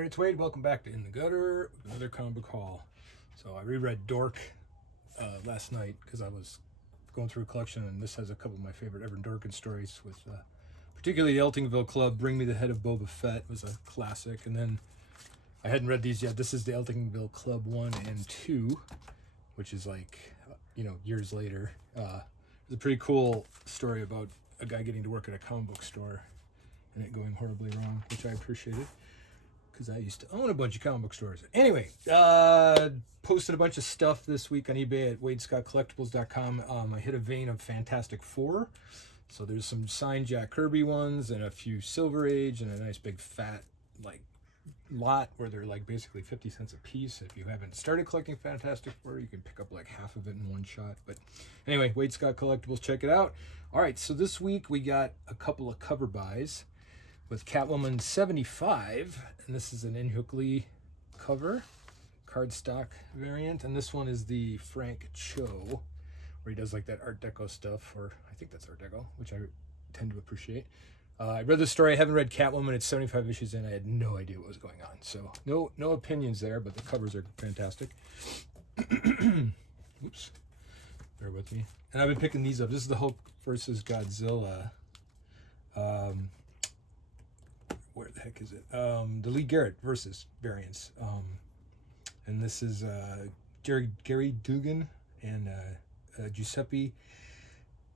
everybody, it's Wade. Welcome back to In the Gutter, another comic book haul. So I reread Dork last night because I was going through a collection, and this has a couple of my favorite Evan Dorkin stories, with particularly the Eltingville Club. Bring Me the Head of Boba Fett was a classic, and then I hadn't read these yet. This is the Eltingville Club 1 and 2, which is like, years later. It's a pretty cool story about a guy getting to work at a comic book store and it going horribly wrong, which I appreciated because I used to own a bunch of comic book stores. Anyway, posted a bunch of stuff this week on eBay at wadescottcollectibles.com. I hit a vein of Fantastic Four. So there's some signed Jack Kirby ones and a few Silver Age and a nice big fat lot where they're basically 50 cents a piece. If you haven't started collecting Fantastic Four, you can pick up half of it in one shot. But anyway, Wade Scott Collectibles, check it out. All right, so this week we got a couple of cover buys with Catwoman 75, and this is an In-Hook Lee cover, cardstock variant, and this one is the Frank Cho, where he does that Art Deco stuff, or I think that's Art Deco, which I tend to appreciate. I read the story. I haven't read Catwoman. It's 75 issues in. I had no idea what was going on, so no opinions there, but the covers are fantastic. Oops, bear with me. And I've been picking these up. This is the Hulk versus Godzilla. Where the heck is it? The Lee Garrett versus variants. And this is Gary Dugan and Giuseppe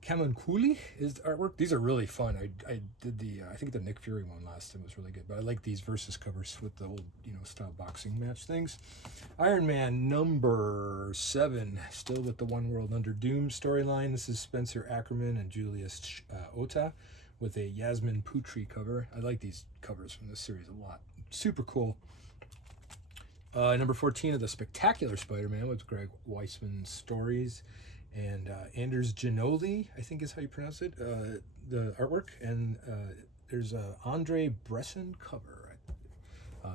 Camunculi is the artwork. These are really fun. I did I think the Nick Fury one last time was really good, but I like these versus covers with the old, style boxing match things. Iron Man number 7, still with the One World Under Doom storyline. This is Spencer Ackerman and Julius Ota with a Yasmin Putri cover. I like these covers from this series a lot. Super cool. Number 14 of the Spectacular Spider-Man with Greg Weisman's stories. And Anders Ginoli, I think is how you pronounce it, the artwork. And there's a Andre Bresson cover.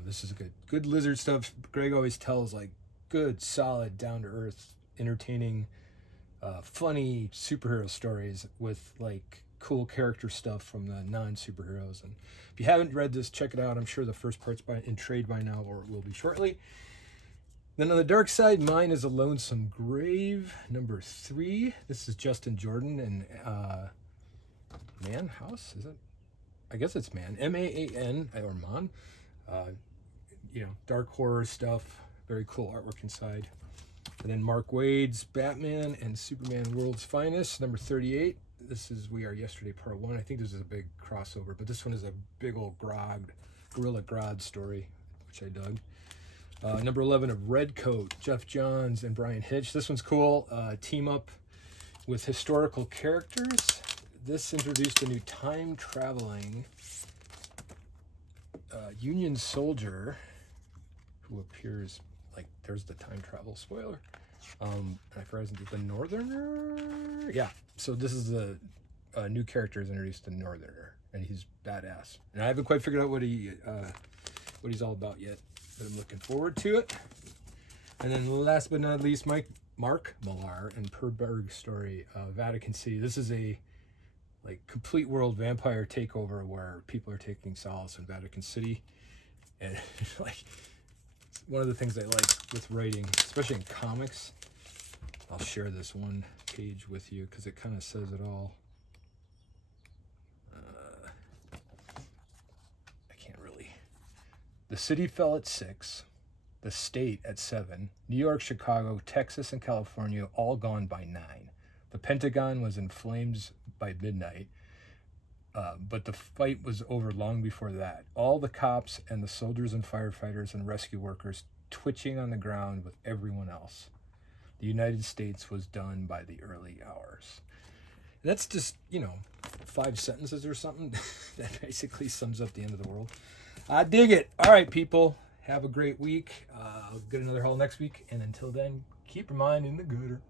This is good Lizard stuff. Greg always tells good, solid, down-to-earth, entertaining, funny superhero stories with cool character stuff from the non-superheroes. And if you haven't read this, check it out. I'm sure the first part's in trade by now, or it will be shortly. Then on the dark side, mine is A Lonesome Grave, number 3. This is Justin Jordan and Man House, is it? I guess it's Man, M-A-A-N, or Man. Dark horror stuff, very cool artwork inside. And then Mark Waid's Batman and Superman World's Finest, number 38. This is We Are Yesterday, part 1. I think this is a big crossover, but this one is a big old Gorilla Grodd story, which I dug. Number 11 of Redcoat, Jeff Johns and Brian Hitch. This one's cool. Team up with historical characters. This introduced a new time-traveling Union soldier who appears, there's the time travel spoiler. I forgot the Northerner? Yeah, so this is the new character is introduced, the Northerner, and he's badass. And I haven't quite figured out what he's all about yet. I'm looking forward to it. And then last but not least, Mark Millar and Per Berg story, Vatican City. This is a complete world vampire takeover where people are taking solace in Vatican City. And one of the things I like with writing, especially in comics, I'll share this one page with you because it kind of says it all. The city fell at 6, the state at 7, New York, Chicago, Texas, and California all gone by 9. The Pentagon was in flames by midnight, but the fight was over long before that. All the cops and the soldiers and firefighters and rescue workers twitching on the ground with everyone else. The United States was done by the early hours. That's just, 5 sentences or something that basically sums up the end of the world. I dig it. All right, people. Have a great week. I'll get another haul next week. And until then, keep your mind in the gutter.